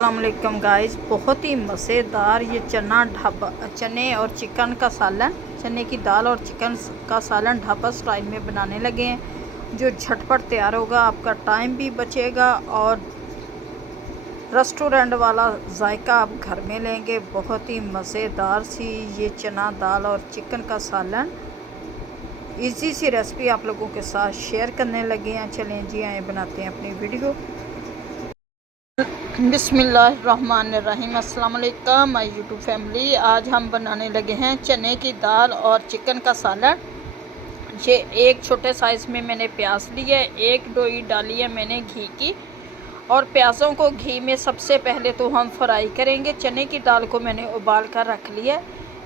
अस्सलामुअलैकुम गाइस, बहुत ही मज़ेदार ये चने और चिकन का सालन, चने की दाल और चिकन का सालन ढाबा स्टाइल में बनाने लगे हैं, जो झटपट तैयार होगा। आपका टाइम भी बचेगा और रेस्टोरेंट वाला जायका आप घर में लेंगे। बहुत ही मज़ेदार सी ये चना दाल और चिकन का सालन इजी सी रेसिपी आप लोगों के साथ शेयर करने लगे हैं। चलें जी, आए बनाते हैं अपनी वीडियो। बिस्मिल्लाहिर्रहमानिर्रहीम। अस्सलाम वालेकुम माय यूट्यूब फैमिली। आज हम बनाने लगे हैं चने की दाल और चिकन का सालन। ये एक छोटे साइज़ में मैंने प्याज लिए, एक डोई डाली है मैंने घी की, और प्याज़ों को घी में सबसे पहले तो हम फ्राई करेंगे। चने की दाल को मैंने उबाल कर रख लिया।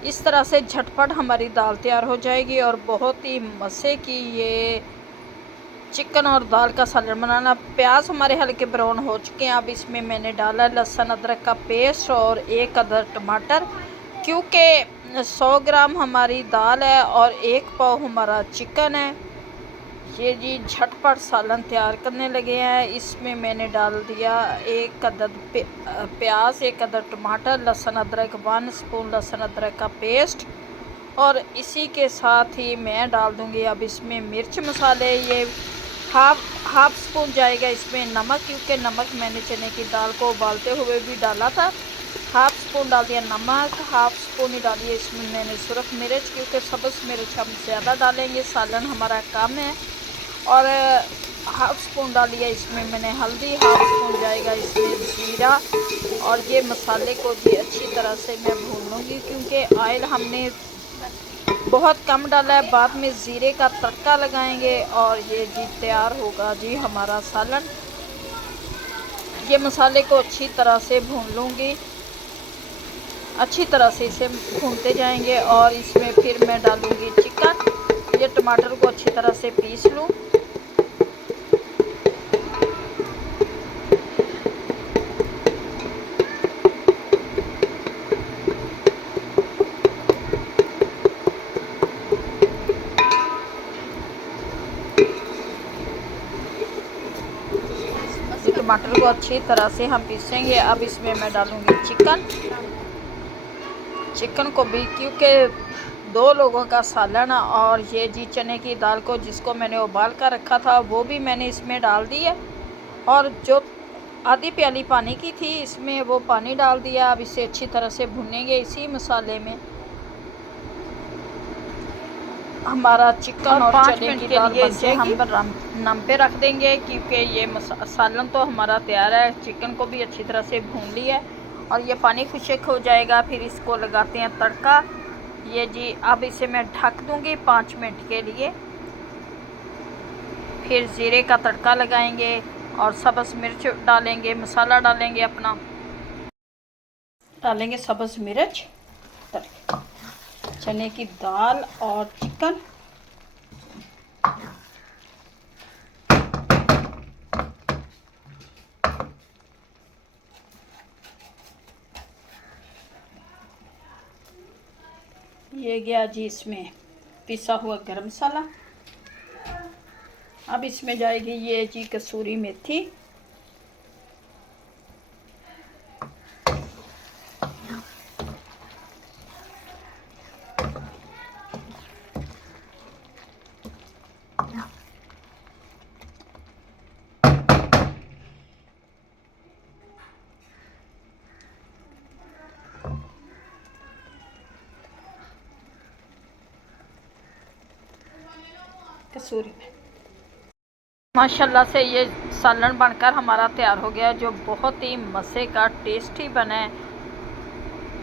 इस तरह से झटपट हमारी दाल तैयार हो जाएगी और बहुत ही मज़े की ये चिकन और दाल का सालन बनाना। प्याज हमारे हल्के ब्राउन हो चुके हैं। अब इसमें मैंने डाला लहसुन अदरक का पेस्ट और एक अदर टमाटर, क्योंकि 100 ग्राम हमारी दाल है और 1 पाव हमारा चिकन है। ये जी झटपट सालन तैयार करने लगे हैं। इसमें मैंने डाल दिया 1 अदद प्याज, 1 अदद टमाटर, लहसुन अदरक 1 स्पून लहसुन अदरक का पेस्ट, और इसी के साथ ही मैं डाल दूँगी अब इसमें मिर्च मसाले। ये हाफ स्पून जाएगा इसमें नमक, क्योंकि नमक मैंने चने की दाल को उबालते हुए भी डाला था। हाफ स्पून डाल दिया नमक, हाफ स्पून ही डालिए इसमें मैंने सुरख मिर्च, क्योंकि सब्ज़ मिर्च हम ज़्यादा डालेंगे, सालन हमारा कम है। और हाफ स्पून डालिए इसमें मैंने हल्दी, हाफ स्पून जाएगा इसमें जीरा। और ये मसाले को भी अच्छी तरह से मैं भून लूँगी, क्योंकि ऑयल हमने बहुत कम डाला है। बाद में ज़ीरे का तड़का लगाएंगे और ये जी तैयार होगा जी हमारा सालन। ये मसाले को अच्छी तरह से भून लूँगी, अच्छी तरह से इसे भूनते जाएंगे। और इसमें फिर मैं डालूँगी चिकन। ये टमाटर को अच्छी तरह से पीस लूँ। टमाटर को अच्छी तरह से हम पीसेंगे। अब इसमें मैं डालूँगी चिकन को भी, क्योंकि 2 लोगों का सालन, और ये जी चने की दाल को जिसको मैंने उबाल कर रखा था वो भी मैंने इसमें डाल दिया, और जो आधी प्याली पानी की थी इसमें वो पानी डाल दिया। अब इसे अच्छी तरह से भुनेंगे इसी मसाले में। हमारा चिकन और 5 मिनट के लिए इसे हम नम पे रख देंगे, क्योंकि ये सालन तो हमारा तैयार है। चिकन को भी अच्छी तरह से भून लिया है और ये पानी खुश्क हो जाएगा। फिर इसको लगाते हैं तड़का। ये जी अब इसे मैं ढक दूँगी 5 मिनट के लिए। फिर ज़ीरे का तड़का लगाएंगे और सब्ज़ मिर्च डालेंगे, मसाला डालेंगे अपना, डालेंगे सब्ज़ मिर्च, चने की दाल और चिकन। ये गया जी इसमें पिसा हुआ गरम मसाला। अब इसमें जाएगी ये जी कसूरी मेथी, कसूरी में। माशाल्लाह से ये सालन बनकर हमारा तैयार हो गया, जो बहुत ही मज़े का टेस्टी बना है।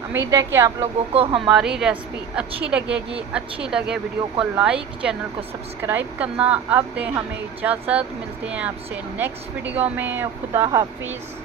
उम्मीद है कि आप लोगों को हमारी रेसिपी अच्छी लगेगी। अच्छी लगे वीडियो को लाइक, चैनल को सब्सक्राइब करना। अब दें हमें इजाज़त, मिलते हैं आपसे नेक्स्ट वीडियो में। खुदा हाफिज़।